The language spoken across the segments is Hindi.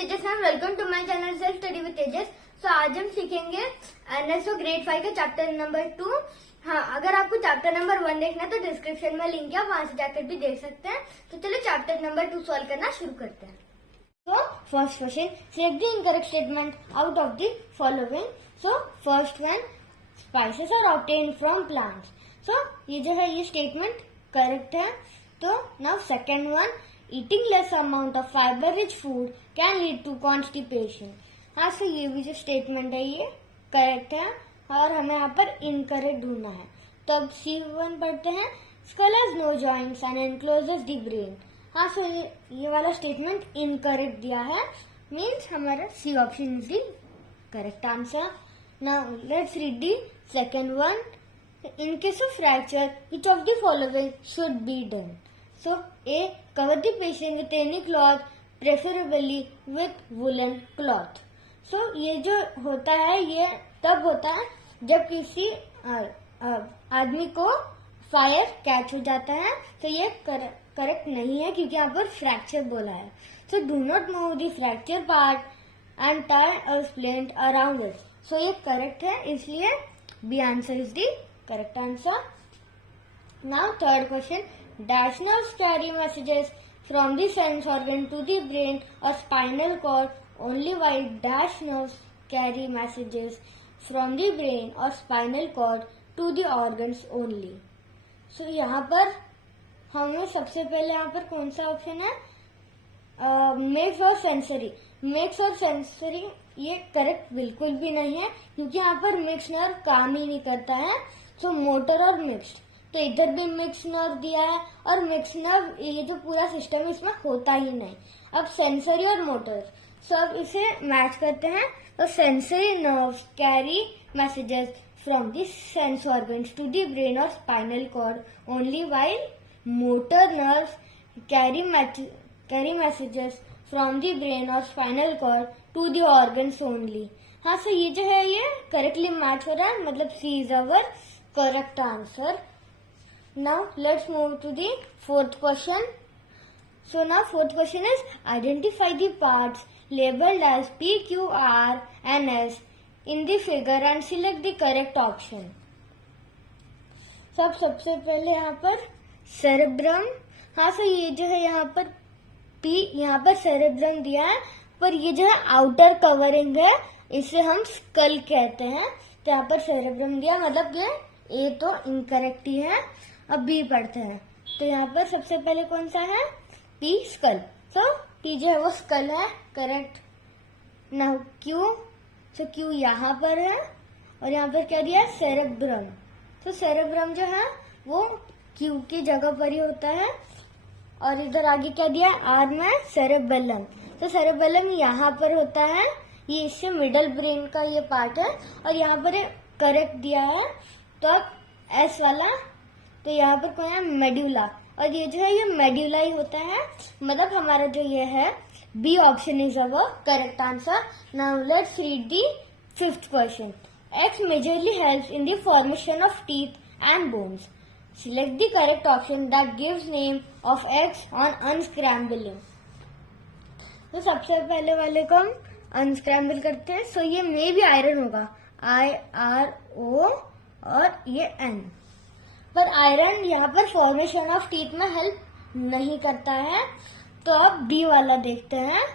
Tejas ma'am, welcome to my channel self study with Tejas. So आज हम सीखेंगे एनएसओ ग्रेड 5 का चैप्टर नंबर 2। हाँ, अगर आपको चैप्टर नंबर 1 देखना है तो डिस्क्रिप्शन में लिंक है, वहां से जाकर भी देख सकते हैं। तो चलो चैप्टर नंबर 2 सॉल्व करना शुरू करते हैं। So first question, select the incorrect statement out of the following. So first one, spices are obtained from plants. So ये जो है ये statement correct है। तो now second one, eating less amount of fiber rich food can lead to constipation. हाँ, so ये भी जो statement है ये correct है और हमें यहाँ पर incorrect ढूंढना है। तो अब C1 पढ़ते हैं। Skull has no joints and encloses the brain. हाँ, सो ये वाला स्टेटमेंट इनकरेक्ट दिया है, मीन्स हमारा C option is the correct answer. Now let's read the second one. In case of fracture which of the following should be done? So A, cover the patient with any cloth, preferably with woollen cloth. So ये जो होता है ये तब होता है जब किसी आदमी को फायर कैच हो जाता है। तो ये करेक्ट नहीं है क्योंकि यहाँ पर फ्रैक्चर बोला है। So do not move the fracture part and tie a splint around it. So ये करेक्ट है, इसलिए B answer is the correct answer. Now third question, dash nerves carry messages from the sense organ to the brain और spinal cord only while dash nerves carry messages from the brain और spinal cord to the organs only. So यहाँ पर हमें सबसे पहले यहाँ पर कौन सा ऑप्शन है? मिक्स और सेंसरी। मिक्स और सेंसरी ये करेक्ट बिल्कुल भी नहीं है क्योंकि यहाँ पर मिक्स नर्व काम ही नहीं करता है। सो मोटर और मिक्स्ड, तो इधर भी मिक्स नर्व दिया है और मिक्स नर्व ये जो पूरा सिस्टम है इसमें होता ही नहीं। अब सेंसरी और मोटर, सो अब इसे मैच करते हैं। तो sensory nerves carry messages from the sense organs to the brain और spinal cord only while motor nerves carry messages from the brain or spinal cord to the organs only. हाँ, सो ये जो है ये करेक्टली मैच हो रहा है, मतलब C is our correct answer. Now let's move to the fourth question. So now fourth question is identify the parts labeled as P, Q, R and S in the figure and select the correct option. सबसे पहले यहाँ पर सेरेब्रम। हाँ, सो ये जो है यहाँ पर पी, यहाँ पर सेरेब्रम दिया है, पर ये जो है आउटर कवरिंग है, इसे हम स्कल कहते हैं। तो यहाँ पर सेरेब्रम दिया, मतलब ये ए तो इनकरेक्ट ही है। अब बी पढ़ते हैं। तो यहाँ पर सबसे पहले कौन सा है? P, school. तो पी जो है वो स्कल है, करेक्ट। नाउ क्यू, तो क्यू यहाँ पर है और यहाँ पर क्या दिया? सेरेब्रम। तो सेरेब्रम जो है वो क्यू की जगह पर ही होता है। और इधर आगे क्या दिया? आर में सेरेबेलम। तो सेरेबेलम यहाँ पर होता है, ये इससे मिडल ब्रेन का ये पार्ट है और यहाँ पर करेक्ट दिया है। तो अब एस वाला, तो यहाँ पर कौन है? मेड्यूला। और ये जो है ये मेड्यूला ही होता है, मतलब हमारा जो ये है B option is our correct answer. Now let's read the fifth question. X majorly helps in the formation of teeth and bones. Select the correct option that gives name of X on unscrambling. तो सबसे पहले वाले को हम अनस्क्रैम्बल करते हैं। सो ये मे भी आयरन होगा, IRO और ये N। पर आयरन यहाँ पर फॉर्मेशन ऑफ टीथ में हेल्प नहीं करता है। तो अब डी वाला देखते हैं।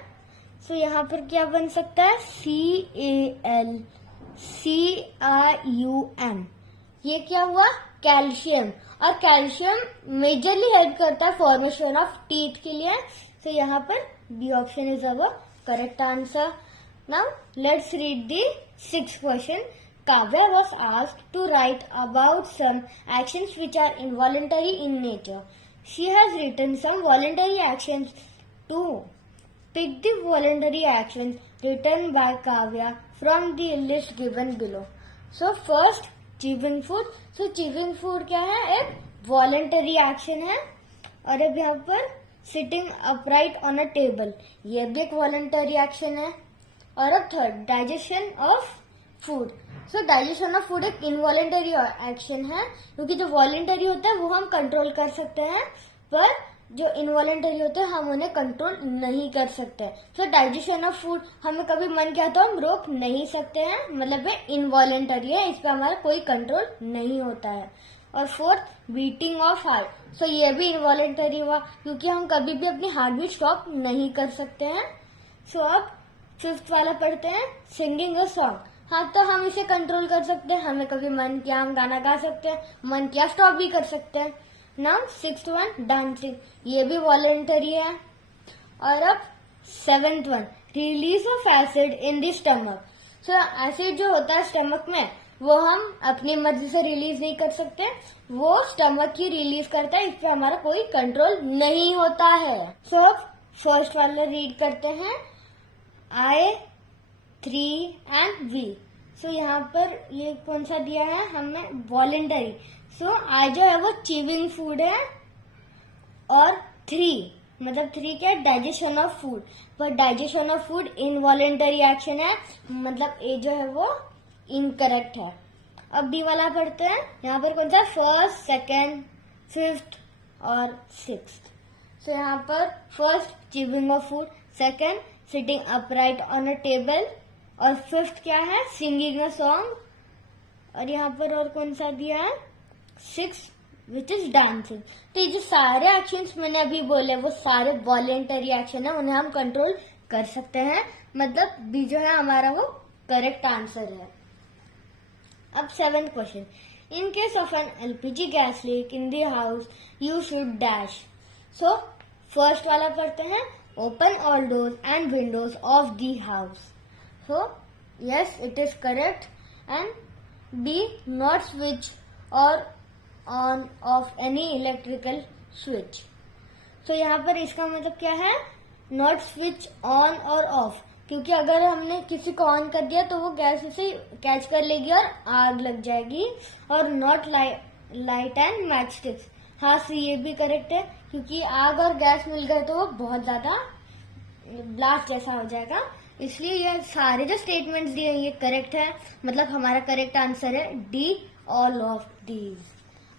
सो यहाँ पर क्या बन सकता है? CALCIUM। ये क्या हुआ? कैल्शियम। और कैल्शियम मेजरली हेल्प करता है फॉर्मेशन ऑफ टीथ के लिए। तो यहाँ पर B option is our correct answer. Now let's read the sixth question. Kavya was asked to write about some actions which are involuntary in nature. She has written some voluntary actions too. Pick the voluntary actions written by Kavya from the list given below. So first, chewing food. So chewing food क्या है? एक वॉलंटरी एक्शन है। और अब यहाँ पर sitting upright on a table, ये भी एक वॉलंटरी एक्शन है। और अब third, digestion of food. So digestion of food एक इनवॉलंटरी एक्शन है, क्योंकि जो वॉलंटरी होता है वो हम कंट्रोल कर सकते हैं, पर जो इनवॉलेंटरी होते हैं हम उन्हें कंट्रोल नहीं कर सकते। सो डाइजेशन ऑफ फूड हमें कभी मन किया तो हम रोक नहीं सकते हैं, मतलब ये इनवॉलेंटरी है, इस पे हमारा कोई कंट्रोल नहीं होता है। और फोर्थ, बीटिंग ऑफ हार्ट, सो ये भी इनवॉलेंटरी हुआ क्योंकि हम कभी भी अपनी हार्ट बीट स्टॉप नहीं कर सकते हैं। सो अब फिफ्थ वाला पढ़ते हैं, सिंगिंग अ सॉन्ग। हाँ, तो हम इसे कंट्रोल कर सकते हैं, हमें कभी मन किया हम गाना गा सकते हैं, मन किया स्टॉप भी कर सकते हैं। नाउ सिक्स्थ वन, डांसिंग, ये भी वॉलेंटरी है। और अब seventh one, release of acid in the stomach. So acid जो होता है स्टमक में वो हम अपनी मर्जी से रिलीज नहीं कर सकते, वो स्टमक ही रिलीज करता है, इस पे हमारा कोई कंट्रोल नहीं होता है। सो अब फर्स्ट वाला रीड करते हैं, I, 3 and V। सो यहाँ पर ये कौन सा दिया है हमें, वॉलेंटरी। सो I जो है वो चीविंग फूड है, और 3 मतलब 3 क्या, डाइजेशन ऑफ फूड, पर digestion of food involuntary action है, मतलब ए जो है वो इनकरेक्ट है। अब बी वाला पढ़ते हैं, यहाँ पर कौन सा, फर्स्ट, सेकेंड, फिफ्थ और सिक्स्थ। सो यहाँ पर first, chewing of food, second, sitting upright on a table, और फिफ्थ क्या है, सिंगिंग अ सॉन्ग, और यहाँ पर और कौन सा दिया है, सिक्स विच इज डांसिंग। तो ये जो सारे एक्शंस मैंने अभी बोले वो सारे वॉलेंटरी एक्शन है, उन्हें हम कंट्रोल कर सकते हैं, मतलब बी जो है हमारा वो करेक्ट आंसर है। अब seventh question, in case of an LPG gas leak in the house you should dash. So first वाला पढ़ते हैं, open all doors and windows of the house. So yes it is correct, and B, not switch और on off any electrical switch. So यहाँ पर इसका मतलब क्या है, नॉट स्विच ऑन और ऑफ, क्योंकि अगर हमने किसी को ऑन कर दिया तो वो गैस उसे कैच कर लेगी और आग लग जाएगी। और not light and match sticks, हाँ सो ये भी करेक्ट है, क्योंकि आग और गैस मिल गए तो वो बहुत ज्यादा ब्लास्ट जैसा हो जाएगा, इसलिए ये सारे जो स्टेटमेंट्स दिए ये करेक्ट है, मतलब हमारा करेक्ट आंसर है डी, ऑल ऑफ दीज।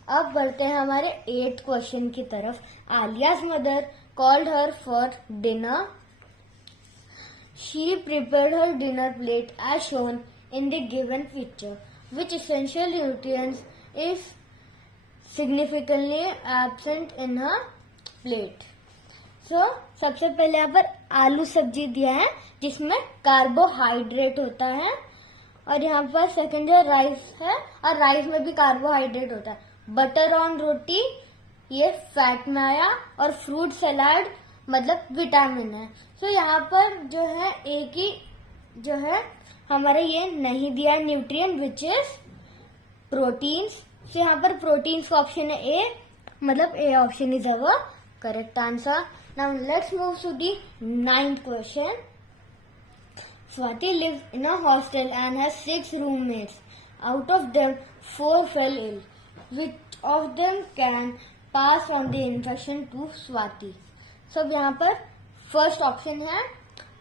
अब बढ़ते हैं हमारे 8th क्वेश्चन की तरफ। Alia's mother called her for dinner. She prepared her dinner plate as shown in the given picture. Which essential nutrients is significantly absent in her plate? So, सबसे पहले यहाँ पर आलू सब्जी दिया है जिसमें कार्बोहाइड्रेट होता है, और यहाँ पर सेकंड है राइस है, और राइस में भी कार्बोहाइड्रेट होता है। बटर ऑन रोटी ये फैट में आया, और फ्रूट सलाद मतलब विटामिन है। सो यहाँ पर जो है एक ही जो है हमारा ये नहीं दिया nutrient which is proteins. So यहाँ पर प्रोटीन्स का ऑप्शन है ए, मतलब A option is our correct answer. Now let's move to the 9th question. Swati lives in a hostel and has 6 roommates. Out of them, 4 fell ill. Which of them can pass on the infection to Swati? So यहाँ पर फर्स्ट ऑप्शन है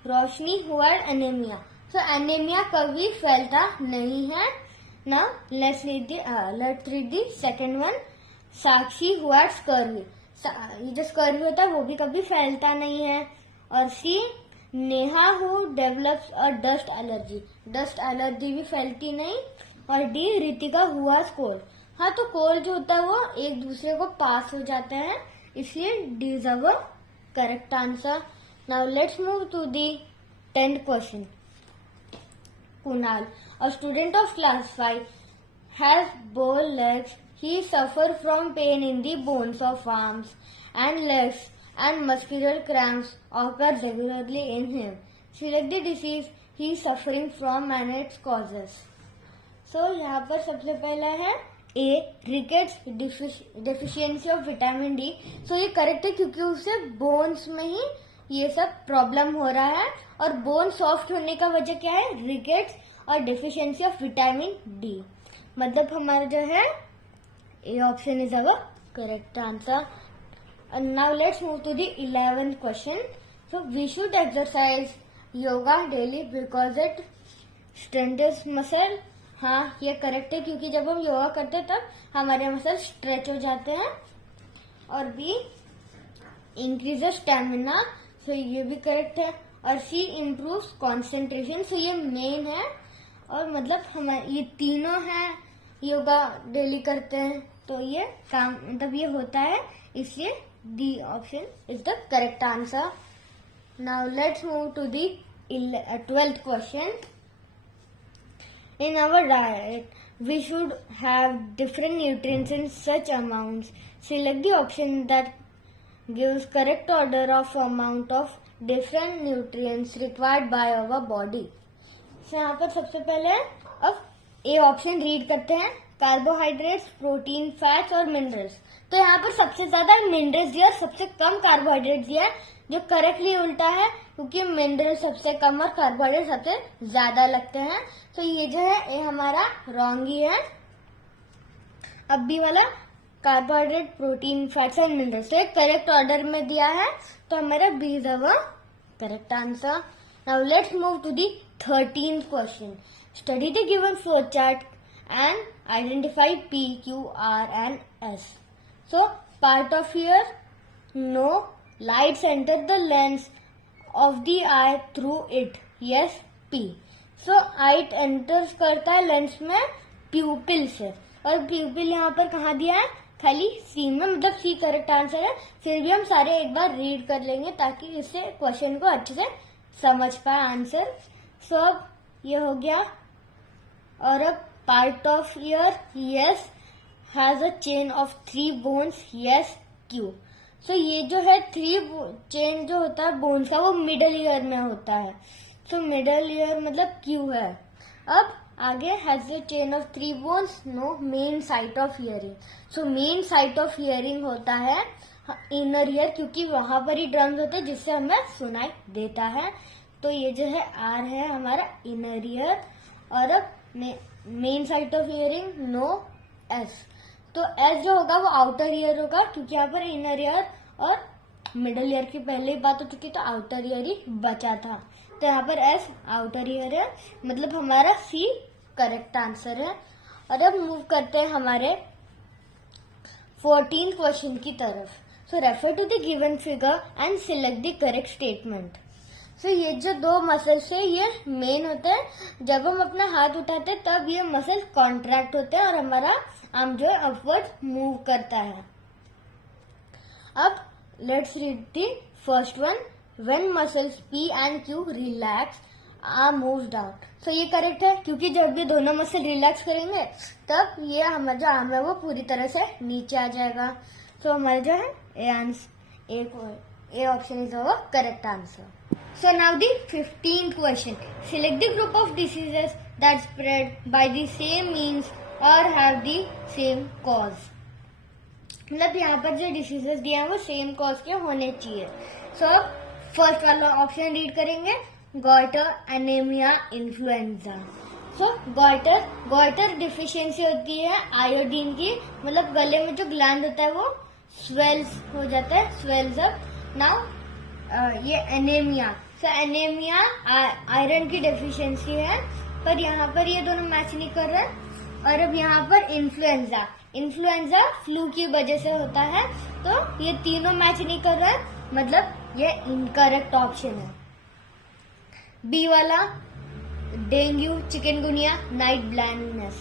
Roshni who had anaemia. So anaemia कभी फैलता नहीं है। Now let's read the second one, Sakshi who had scurvy. ये जो स्कर्वी होता है वो भी कभी फैलता नहीं है। और C, Neha who develops a dust allergy. Dust allergy भी फैलती नहीं। और D, Ritika who has cold. हाँ, तो कोल्ड जो होता है वो एक दूसरे को पास हो जाता है, इसलिए D is our correct answer. Now let's move to the 10th question. Kunal, a student of class 5, has bow legs. He suffers from pain in the bones of arms and legs, and muscular cramps occur regularly in him. Select the disease he is suffering from and its causes. So यहाँ पर सबसे पहला है A, rickets deficiency of vitamin D. So ये करेक्ट है क्योंकि उसे बोन्स में ही ये सब प्रॉब्लम हो रहा है, और बोन सॉफ्ट होने का वजह क्या है, रिकेट्स और डेफिशिएंसी ऑफ विटामिन डी, मतलब हमारा जो है A option is our correct answer. Now let's move to the 11th question. So we should exercise yoga daily because it strengthens muscle. हाँ, ये करेक्ट है क्योंकि जब हम योगा करते हैं तब हमारे मसल स्ट्रेच हो जाते हैं। और बी, इंक्रीजेस स्टेमिना, सो ये भी करेक्ट है। और सी इम्प्रूव्स कॉन्सेंट्रेशन, सो ये मेन है। और मतलब हमारे ये तीनों है, योगा डेली करते हैं तो ये काम मतलब ये होता है, इसलिए D option is the correct answer. Now let's move to the 12th question. In our diet, we should have different nutrients in such amounts. Select the option that gives correct order of amount of different nutrients required by our body. So यहाँ पर सबसे पहले अब ए ऑप्शन रीड करते हैं, कार्बोहाइड्रेट्स, प्रोटीन, फैट्स और मिनरल्स। तो यहाँ पर सबसे ज्यादा मिनरल्स दिया, सबसे कम कार्बोहाइड्रेट्स दिया, जो करेक्टली उल्टा है, क्योंकि मिनरल सबसे कम और कार्बोहाइड्रेट सबसे ज्यादा लगते हैं। तो ये जो है ये हमारा रॉन्ग ही है। अब बी वाला carbohydrate, protein, fats and minerals, तो करेक्ट ऑर्डर में दिया है, तो हमारा B is our correct answer. Now let's move to the 13th question. Study the given flow chart and identify P, Q, R and S. So part of here, no, lights enter the lens of the eye through it. Yes, P. So light enters करता है लेंस में प्यूपिल से, और प्यूपिल यहाँ पर कहाँ दिया है, खाली सी में, मतलब सी करेक्ट आंसर है। फिर भी हम सारे एक बार रीड कर लेंगे ताकि इससे क्वेश्चन को अच्छे से समझ पाए आंसर। सो अब ये हो गया। और अब part of ear, yes, has a chain of 3 bones, yes, Q. So ये जो है 3 चेन जो होता है बोन्स का, वो मिडल ईयर में होता है। So मिडल ईयर मतलब Q है। अब आगे has a chain of 3 bones, no, main site of hearing. So main site of hearing होता है इनर ईयर, क्योंकि वहां पर ही ड्रम्स होते हैं जिससे हमें सुनाई देता है। तो ये जो है आर है हमारा इनर ईयर। और अब main site of hearing, no, S. तो एस जो होगा वो आउटर ईयर होगा, क्योंकि यहाँ पर इनर ईयर और मिडल ईयर की पहले ही बात हो चुकी, तो आउटर ईयर ही बचा था। तो यहाँ पर एस आउटर ईयर है, मतलब हमारा सी करेक्ट आंसर है। और अब मूव करते हैं हमारे 14th क्वेश्चन की तरफ। So refer to the given figure and select the correct statement. So ये जो 2 मसल्स है ये मेन होते हैं, जब हम अपना हाथ उठाते हैं तब ये मसल कॉन्ट्रैक्ट होते हैं और हमारा आर्म जो है अपवर्ड मूव करता है। अब let's read the first one. When muscles P and Q relax arm moved out. So ये करेक्ट है, क्योंकि जब ये दोनों मसल रिलैक्स करेंगे तब ये हमारा जो आर्म है वो पूरी तरह से नीचे आ जाएगा। सो हमारा जो है A option is our correct answer. So now the 15th question. Select the group of diseases that spread by the same means or have the same cause. मतलब यहाँ पर जो डिसीजेस दिए हैं वो सेम कॉज के होने चाहिए। सो अब फर्स्ट वाला ऑप्शन रीड करेंगे, गॉइटर, एनीमिया, इन्फ्लुएंजा। सो गॉइटर डिफिशियंसी होती है आयोडीन की, मतलब गले में जो ग्लैंड होता है वो स्वेल्स हो जाता है, स्वेल्स अप। नाउ ये एनीमिया, तो एनीमिया आयरन की डेफिशिएंसी है, पर यहाँ पर ये दोनों मैच नहीं कर रहे। और अब यहाँ पर इन्फ्लुएंजा फ्लू की वजह से होता है, तो ये तीनों मैच नहीं कर रहे, मतलब ये इनकरेक्ट ऑप्शन है। बी वाला डेंगू, चिकनगुनिया, नाइट ब्लाइंडनेस।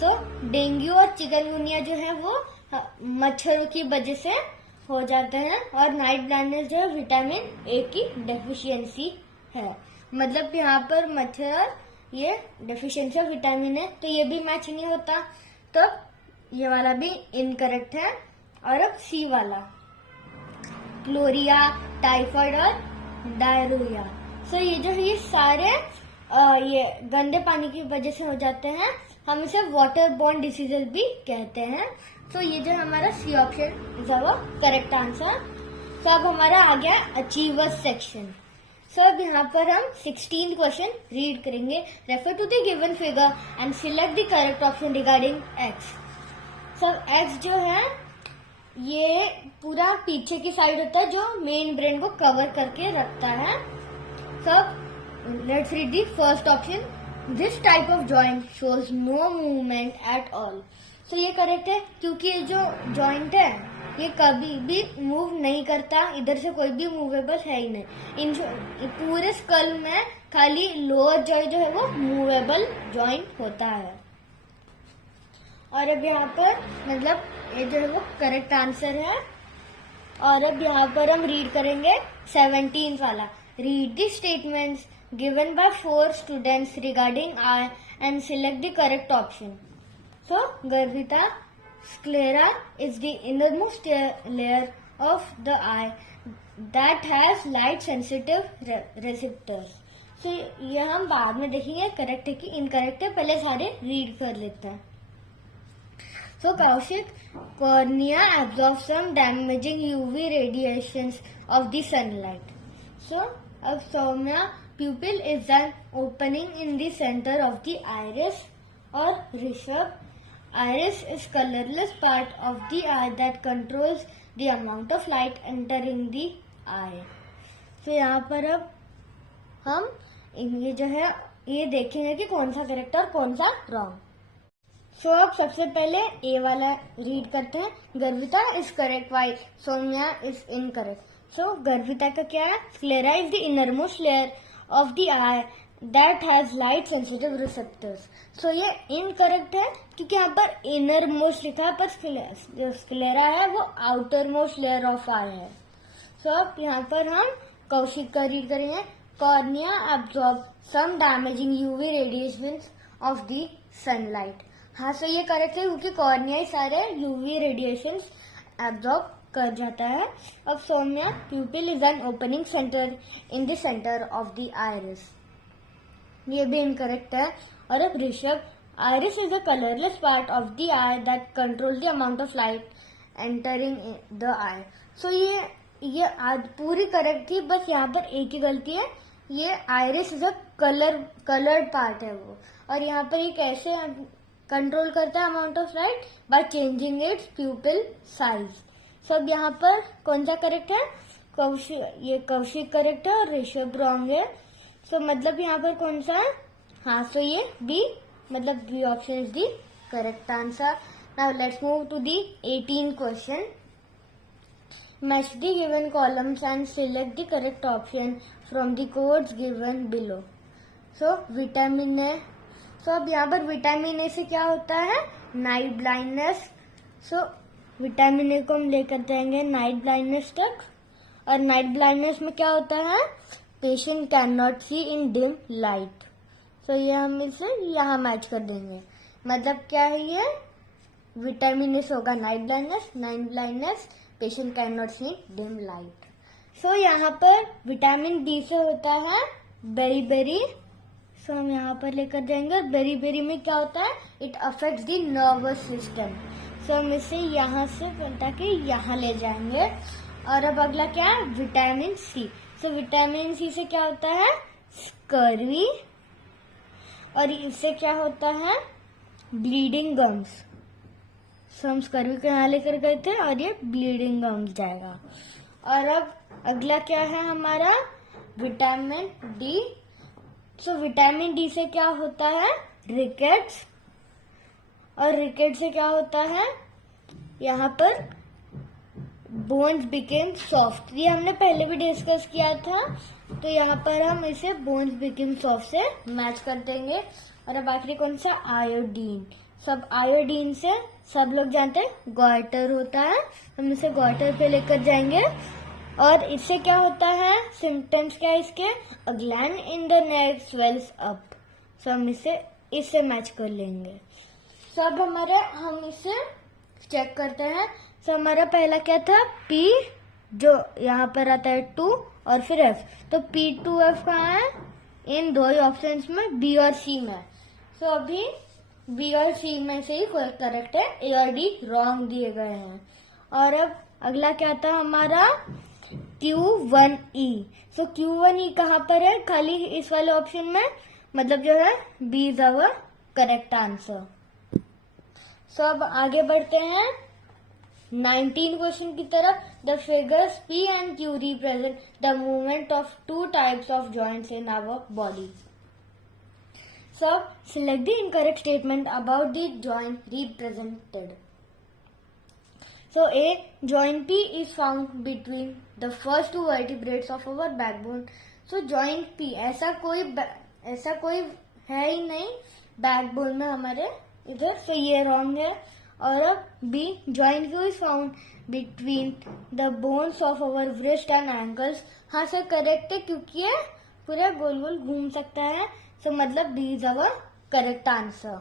सो डेंगू और चिकनगुनिया जो है वो मच्छरों की वजह से हो जाते हैं, और नाइट ब्लाइंडनेस जो है विटामिन ए की डेफिशिएंसी है, मतलब यहाँ पर मच्छर ये डेफिशिएंसी ऑफ विटामिन है, तो ये भी मैच नहीं होता, तो ये वाला भी इनकरेक्ट है। और अब सी वाला क्लोरिया, टाइफाइड और डायरिया। सो ये जो है ये सारे ये गंदे पानी की वजह से हो जाते हैं, हम इसे वाटर बोर्न डिसीजेस भी कहते हैं। तो ये जो हमारा C option is our correct answer. तो अब हमारा आ गया अचीवर्स सेक्शन। सो अब यहाँ पर हम 16th क्वेश्चन रीड करेंगे। Refer to the given figure and select the correct option regarding X. सब एक्स जो है ये पूरा पीछे की साइड होता है जो मेन ब्रेन को कवर करके रखता है। So let's read the first option. This type of joint shows no movement at all. तो ये करेक्ट है, क्योंकि जो जॉइंट है ये कभी भी मूव नहीं करता, इधर से कोई भी मूवेबल है ही नहीं। इन पूरे स्कल में खाली लोअर जॉय जो है वो मूवेबल जॉइंट होता है। और अब यहाँ पर मतलब ये जो है वो करेक्ट आंसर है। और अब यहाँ पर हम रीड करेंगे 17th वाला। Read the statements given by 4 students regarding eye and select the correct option. So Garbhita, sclera is the innermost layer of the eye that has light sensitive receptors. So ये हम बाद में देखेंगे करेक्ट है कि इनकरेक्ट है, पहले सारे रीड कर लेते हैं। So Kaushik, cornea absorbs some damaging UV radiations of the sunlight. So अब Saumya, pupil is an opening in the center of the iris. और Rishabh, iris is colorless part of the eye that controls the amount of light entering the eye. So यहाँ पर अब हम ये जो है ये देखेंगे कि कौन सा करेक्ट और कौन सा रॉन्ग। सो अब सबसे पहले ए वाला रीड करते हैं। Garbhita is correct while Saumya is incorrect. So Garbhita का क्या है? Sclera is the innermost layer of the eye that has light sensitive receptors. So ये इनकरेक्ट है क्योंकि यहाँ पर इनर मोस्ट लिखा है, पर जो स्क्लेरा है वो आउटर मोस्ट लेयर ऑफ आई है। सो अब यहाँ पर हम कौशिक का रीड करेंगे। Cornea absorb some damaging UV radiations of the sunlight. हाँ, सो ये करेक्ट है क्योंकि कॉर्निया ही सारे यूवी रेडिएशंस एब्जॉर्ब कर जाता है। अब Saumya, pupil is an opening centre in the centre of the iris. ये भी इनकरेक्ट है। और अब Rishabh, iris is a colourless part of the eye that control the amount of light entering the eye. So ये आज पूरी करेक्ट थी, बस यहाँ पर एक ही गलती है। ये iris is a coloured part है वो, और यहाँ पर ये कैसे कंट्रोल करता है amount of light? By changing it's प्यूपिल size. सब यहाँ पर कौन सा करेक्ट है? कौशिक करेक्ट है और ऋषभ रॉन्ग है। सो मतलब यहाँ पर कौन सा है? हाँ, सो ये बी, मतलब B option is the correct answer. Now let's move to the 18th question. Match the given columns and select the correct option from the codes given below. So vitamin A. So अब यहाँ पर विटामिन ए से क्या होता है? Night blindness. So vitamin A को हम लेकर जाएंगे नाइट ब्लाइंडनेस तक, और नाइट ब्लाइंडनेस में क्या होता है? Patient can not see in dim light. So ये हम इसे यहाँ मैच कर देंगे। मतलब क्या है ये? विटामिन ए से होगा night blindness, patient can not see dim light. So यहाँ पर विटामिन बी से होता है बेरी। सो हम यहाँ पर लेकर जाएंगे, और बेरी में क्या होता है? It affects the nervous system. So हम इसे यहाँ से पलटा के यहाँ ले जाएंगे। और अब अगला क्या है? Vitamin C. So vitamin C से क्या होता है? स्कर्वी, और इससे क्या होता है? Bleeding gums. सो हम स्कर्वी को यहाँ लेकर गए थे, और ये ब्लीडिंग गम्स जाएगा। और अब अगला क्या है हमारा? Vitamin D. So vitamin D से क्या होता है? रिकेट्स, और रिकेट से क्या होता है? यहाँ पर बोन्स बिकेम सॉफ्ट। ये हमने पहले भी डिस्कस किया था, तो यहाँ पर हम इसे बोन्स बिकेम सॉफ्ट से मैच कर देंगे। और अब आखिरी कौन सा? आयोडीन। सब आयोडीन से सब लोग जानते हैं गॉइटर होता है, हम इसे गॉइटर पे लेकर जाएंगे। और इससे क्या होता है? सिम्टम्स क्या है इसके? A gland in the neck swells up. So हम इससे मैच कर लेंगे। सब हम इसे चेक करते हैं। सो हमारा पहला क्या था? पी, जो यहाँ पर आता है 2, और फिर एफ। तो P2F कहाँ है? इन दो ही ऑप्शंस में, बी और सी में। सो अभी बी और सी में से ही करेक्ट है, ए और डी रॉन्ग दिए गए हैं। और अब अगला क्या था हमारा? Q1E। सो Q1E कहाँ पर है? खाली इस वाले ऑप्शन में, मतलब जो है B is our correct answer. So अब आगे बढ़ते हैं 19 क्वेश्चन की तरफ। The figures P and Q represent the movement of 2 types of joints in our body. So select the incorrect statement about the joint represented. So A, joint P is found between the first two vertebrates of our backbone. So joint P ऐसा कोई है ही नहीं बैकबोन में हमारे इधर, so ये रॉन्ग है. और अब B, joint Q is found between the bones of our wrist and ankles. हाँ सर करेक्ट है, क्योंकि ये पूरा गोल गोल घूम सकता है. So मतलब B is our correct answer.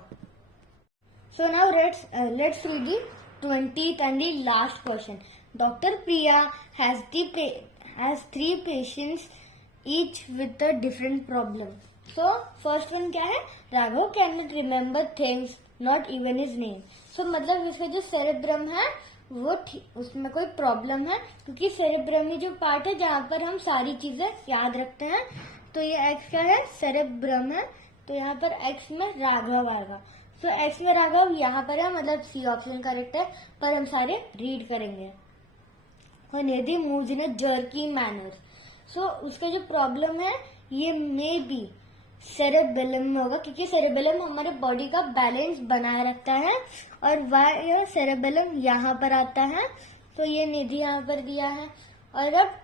So now let's read the 20th and the last question. Dr. Priya has 3 patients each with a different problem. So first one क्या है? Raghav cannot remember things, not even his name. So मतलब इसका जो सेरेब्रम है वो उसमें कोई प्रॉब्लम है, क्योंकि सेरेब्रम ही जो पार्ट है जहाँ पर हम सारी चीजें याद रखते हैं. तो ये एक्स क्या है? सेरेब्रम है. तो यहाँ पर एक्स में राघव आएगा. सो एक्स में राघव यहाँ पर है, मतलब सी ऑप्शन करेक्ट है. पर हम सारे रीड करेंगे. और Nidhi moves in a jerky manner. So उसका जो प्रॉब्लम है ये मे बी सेरेबेलम में होगा, क्योंकि सेरेबेलम हमारे बॉडी का बैलेंस बनाए रखता है. और वह सेरेबेलम यहाँ पर आता है. तो ये निधि यहाँ पर दिया है. और अब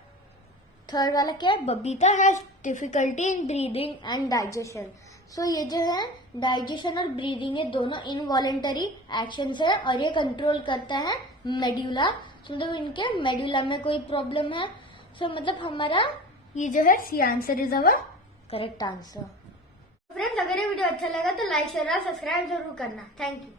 थर्ड वाला क्या है? Babita has difficulty in breathing and digestion. So ये जो है डाइजेशन और ब्रीदिंग, ये दोनों इनवॉलेंटरी एक्शंस है और ये कंट्रोल करता है मेड्यूला. मतलब इनके मेड्यूला में कोई प्रॉब्लम है. सो मतलब हमारा ये जो है C answer is our correct answer. Friends, अगर ये वीडियो अच्छा लगा तो लाइक शेयर और सब्सक्राइब जरूर करना. Thank you.